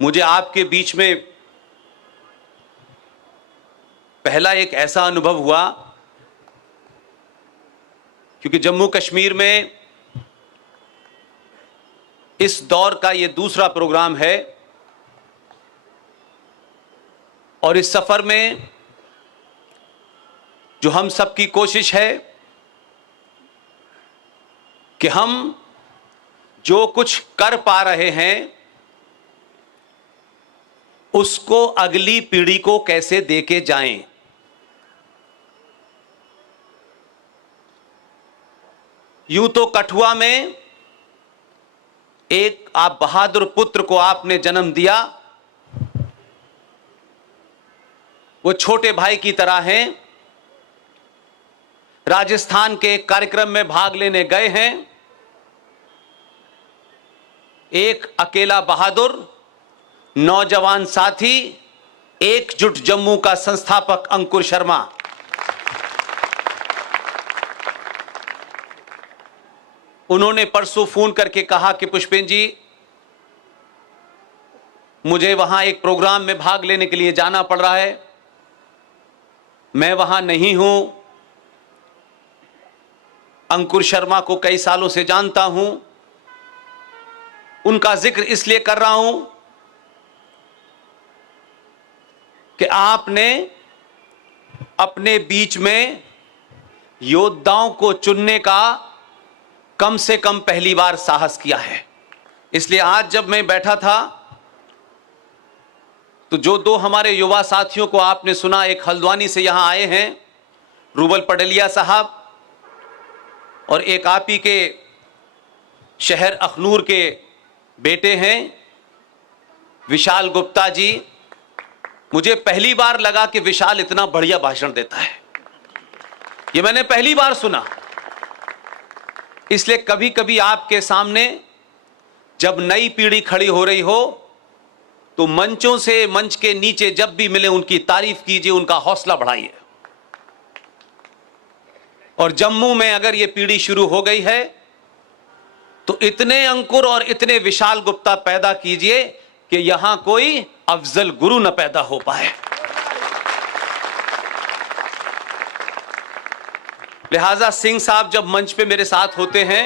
मुझे आपके बीच में पहला एक ऐसा अनुभव हुआ, क्योंकि जम्मू कश्मीर में इस दौर का ये दूसरा प्रोग्राम है और इस सफर में जो हम सबकी कोशिश है कि हम जो कुछ कर पा रहे हैं उसको अगली पीढ़ी को कैसे देके जाएं। यूं तो कठुआ में एक आप बहादुर पुत्र को आपने जन्म दिया, वो छोटे भाई की तरह हैं। राजस्थान के एक कार्यक्रम में भाग लेने गए हैं। एक अकेला बहादुर नौजवान साथी, एकजुट जम्मू का संस्थापक अंकुर शर्मा, उन्होंने परसों फोन करके कहा कि पुष्पेन जी, मुझे वहां एक प्रोग्राम में भाग लेने के लिए जाना पड़ रहा है, मैं वहां नहीं हूं। अंकुर शर्मा को कई सालों से जानता हूं, उनका जिक्र इसलिए कर रहा हूं कि आपने अपने बीच में योद्धाओं को चुनने का कम से कम पहली बार साहस किया है। इसलिए आज जब मैं बैठा था तो जो दो हमारे युवा साथियों को आपने सुना, एक हल्द्वानी से यहां आए हैं रूबल पडलिया साहब, और एक आप ही के शहर अखनूर के बेटे हैं विशाल गुप्ता जी। मुझे पहली बार लगा कि विशाल इतना बढ़िया भाषण देता है, ये मैंने पहली बार सुना। इसलिए कभी कभी आपके सामने जब नई पीढ़ी खड़ी हो रही हो तो मंचों से, मंच के नीचे जब भी मिले उनकी तारीफ कीजिए, उनका हौसला बढ़ाइए। और जम्मू में अगर ये पीढ़ी शुरू हो गई है तो इतने अंकुर और इतने विशाल गुप्ता पैदा कीजिए कि यहां कोई अफजल गुरु न पैदा हो पाए। लिहाजा सिंह साहब जब मंच पे मेरे साथ होते हैं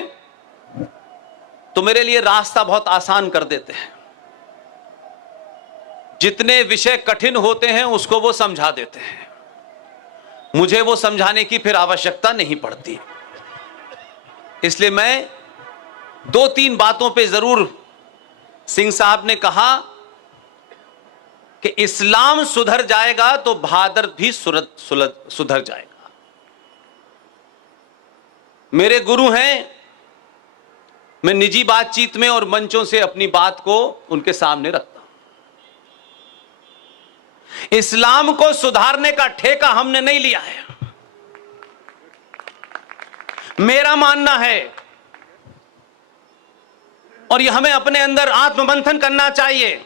तो मेरे लिए रास्ता बहुत आसान कर देते हैं। जितने विषय कठिन होते हैं उसको वो समझा देते हैं, मुझे वो समझाने की फिर आवश्यकता नहीं पड़ती। इसलिए मैं दो तीन बातों पे जरूर, सिंह साहब ने कहा कि इस्लाम सुधर जाएगा तो भादर भी सुधर जाएगा। मेरे गुरु हैं, मैं निजी बातचीत में और मंचों से अपनी बात को उनके सामने रखता हूं। इस्लाम को सुधारने का ठेका हमने नहीं लिया है। मेरा मानना है, और यह हमें अपने अंदर आत्ममंथन करना चाहिए,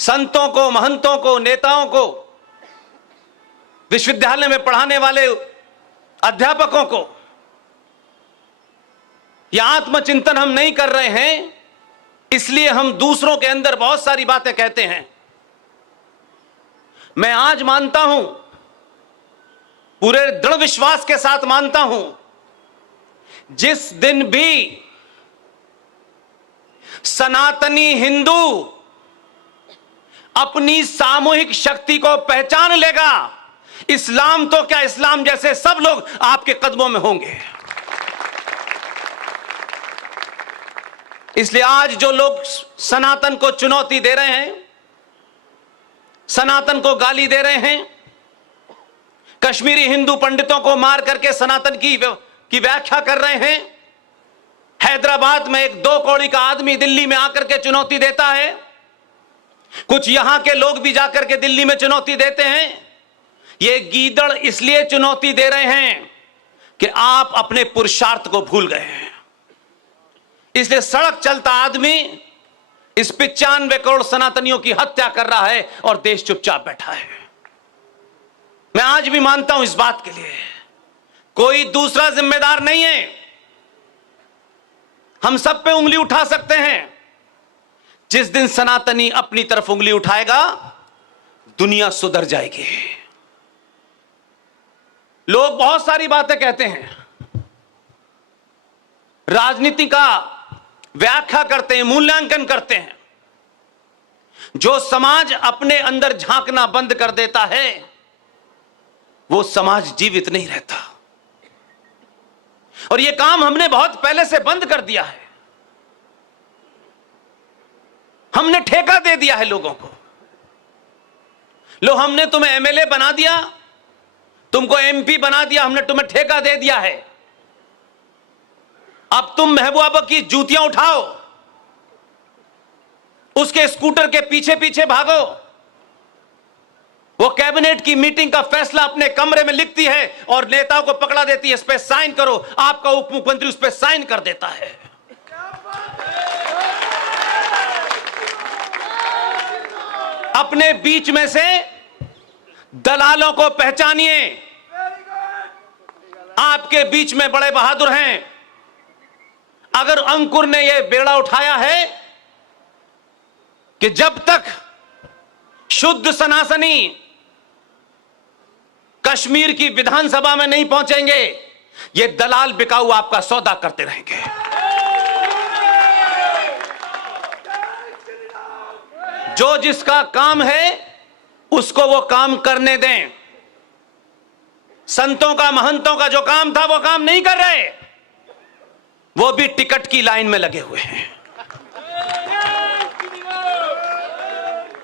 संतों को, महंतों को, नेताओं को, विश्वविद्यालय में पढ़ाने वाले अध्यापकों को, यह आत्मचिंतन हम नहीं कर रहे हैं, इसलिए हम दूसरों के अंदर बहुत सारी बातें कहते हैं। मैं आज मानता हूं, पूरे दृढ़ विश्वास के साथ मानता हूं, जिस दिन भी सनातनी हिंदू अपनी सामूहिक शक्ति को पहचान लेगा, इस्लाम तो क्या, इस्लाम जैसे सब लोग आपके कदमों में होंगे। इसलिए आज जो लोग सनातन को चुनौती दे रहे हैं, सनातन को गाली दे रहे हैं, कश्मीरी हिंदू पंडितों को मार करके सनातन की व्याख्या कर रहे हैं, हैदराबाद में एक 2 कौड़ी का आदमी दिल्ली में आकर के चुनौती देता है, कुछ यहां के लोग भी जाकर के दिल्ली में चुनौती देते हैं। ये गीदड़ इसलिए चुनौती दे रहे हैं कि आप अपने पुरुषार्थ को भूल गए हैं। इसलिए सड़क चलता आदमी इस 95 करोड़ सनातनियों की हत्या कर रहा है और देश चुपचाप बैठा है। मैं आज भी मानता हूं इस बात के लिए कोई दूसरा जिम्मेदार नहीं है। हम सब पे उंगली उठा सकते हैं, जिस दिन सनातनी अपनी तरफ उंगली उठाएगा दुनिया सुधर जाएगी। लोग बहुत सारी बातें कहते हैं, राजनीति का व्याख्या करते हैं, मूल्यांकन करते हैं। जो समाज अपने अंदर झांकना बंद कर देता है वो समाज जीवित नहीं रहता, और यह काम हमने बहुत पहले से बंद कर दिया है। हमने ठेका दे दिया है लोगों को। लो, हमने तुम्हें एमएलए बना दिया, तुमको एमपी बना दिया, हमने तुम्हें ठेका दे दिया है। अब तुम महबूबा की जूतियां उठाओ, उसके स्कूटर के पीछे पीछे भागो। वो कैबिनेट की मीटिंग का फैसला अपने कमरे में लिखती है और नेताओं को पकड़ा देती है, इस पे साइन करो। आपका उप मुख्यमंत्री उस पे साइन कर देता है। अपने बीच में से दलालों को पहचानिए। आपके बीच में बड़े बहादुर हैं। अगर अंकुर ने यह बेड़ा उठाया है कि जब तक शुद्ध सनातनी कश्मीर की विधानसभा में नहीं पहुंचेंगे, ये दलाल बिकाऊ आपका सौदा करते रहेंगे। जो जिसका काम है उसको वो काम करने दें। संतों का, महंतों का जो काम था वो काम नहीं कर रहे, वो भी टिकट की लाइन में लगे हुए हैं।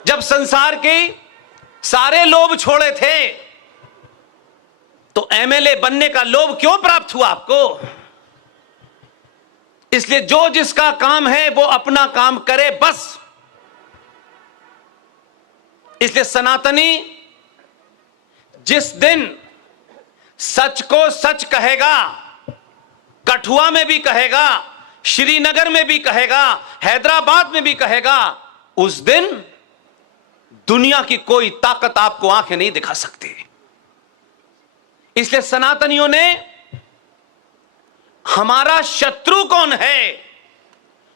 जब संसार के सारे लोभ छोड़े थे तो एमएलए बनने का लोभ क्यों प्राप्त हुआ आपको? इसलिए जो जिसका काम है वो अपना काम करे बस। इसलिए सनातनी जिस दिन सच को सच कहेगा, कठुआ में भी कहेगा, श्रीनगर में भी कहेगा, हैदराबाद में भी कहेगा, उस दिन दुनिया की कोई ताकत आपको आंखें नहीं दिखा सकती। इसलिए सनातनियों ने हमारा शत्रु कौन है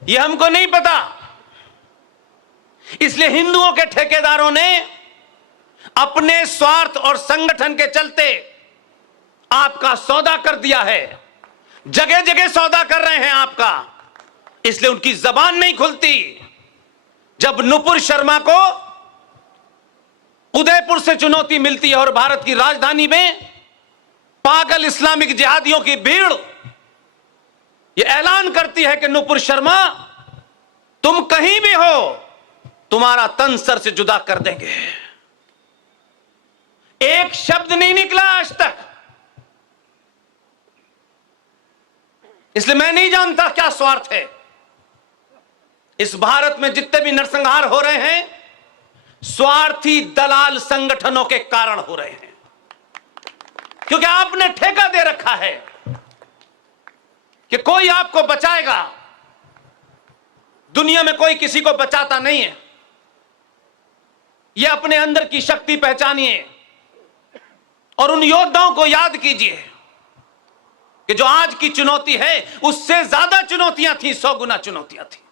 यह हमको नहीं पता। इसलिए हिंदुओं के ठेकेदारों ने अपने स्वार्थ और संगठन के चलते आपका सौदा कर दिया है। जगह जगह सौदा कर रहे हैं आपका, इसलिए उनकी जबान नहीं खुलती। जब नुपुर शर्मा को उदयपुर से चुनौती मिलती है और भारत की राजधानी में पागल इस्लामिक जिहादियों की भीड़ यह ऐलान करती है कि नुपुर शर्मा तुम कहीं भी हो, तुम्हारा तन सर से जुदा कर देंगे, एक शब्द नहीं निकला आज तक। इसलिए मैं नहीं जानता क्या स्वार्थ है। इस भारत में जितने भी नरसंहार हो रहे हैं स्वार्थी दलाल संगठनों के कारण हो रहे हैं, क्योंकि आपने ठेका दे रखा है कि कोई आपको बचाएगा। दुनिया में कोई किसी को बचाता नहीं है। यह अपने अंदर की शक्ति पहचानिए और उन योद्धाओं को याद कीजिए कि जो आज की चुनौती है उससे ज्यादा चुनौतियां थी, 100 गुना चुनौतियां थी।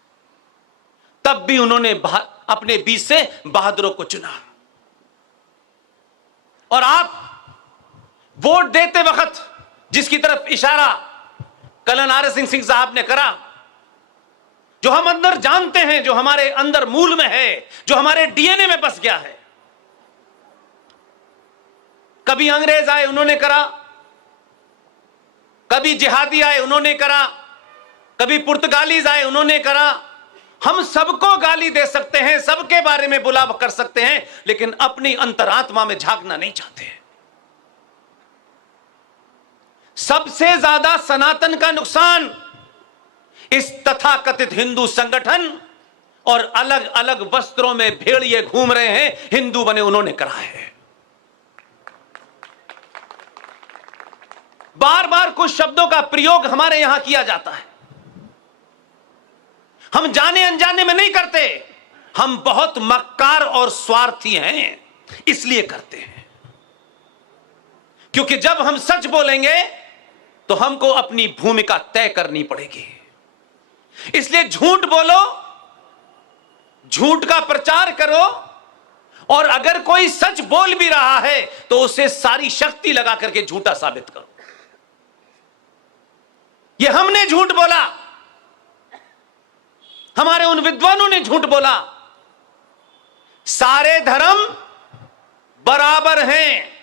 तब भी उन्होंने अपने बीच से बहादुरों को चुना। और आप वोट देते वक्त जिसकी तरफ इशारा कल नारे सिंह साहब ने करा, जो हम अंदर जानते हैं, जो हमारे अंदर मूल में है, जो हमारे डीएनए में बस गया है। कभी अंग्रेज आए उन्होंने करा, कभी जिहादी आए उन्होंने करा, कभी पुर्तगालीज आए उन्होंने करा। हम सबको गाली दे सकते हैं, सबके बारे में बुला कर सकते हैं, लेकिन अपनी अंतरात्मा में झांकना नहीं चाहते। सबसे ज्यादा सनातन का नुकसान इस तथाकथित हिंदू संगठन और अलग अलग वस्त्रों में भेड़िए घूम रहे हैं हिंदू बने उन्होंने करा है। बार बार कुछ शब्दों का प्रयोग हमारे यहां किया जाता है, हम जाने अनजाने में नहीं करते। हम बहुत मक्कार और स्वार्थी हैं इसलिए करते हैं, क्योंकि जब हम सच बोलेंगे तो हमको अपनी भूमिका तय करनी पड़ेगी। इसलिए झूठ बोलो झूठ का प्रचार करो, और अगर कोई सच बोल भी रहा है तो उसे सारी शक्ति लगा करके झूठा साबित करो। यह हमने झूठ बोला, हमारे उन विद्वानों ने झूठ बोला। सारे धर्म बराबर हैं,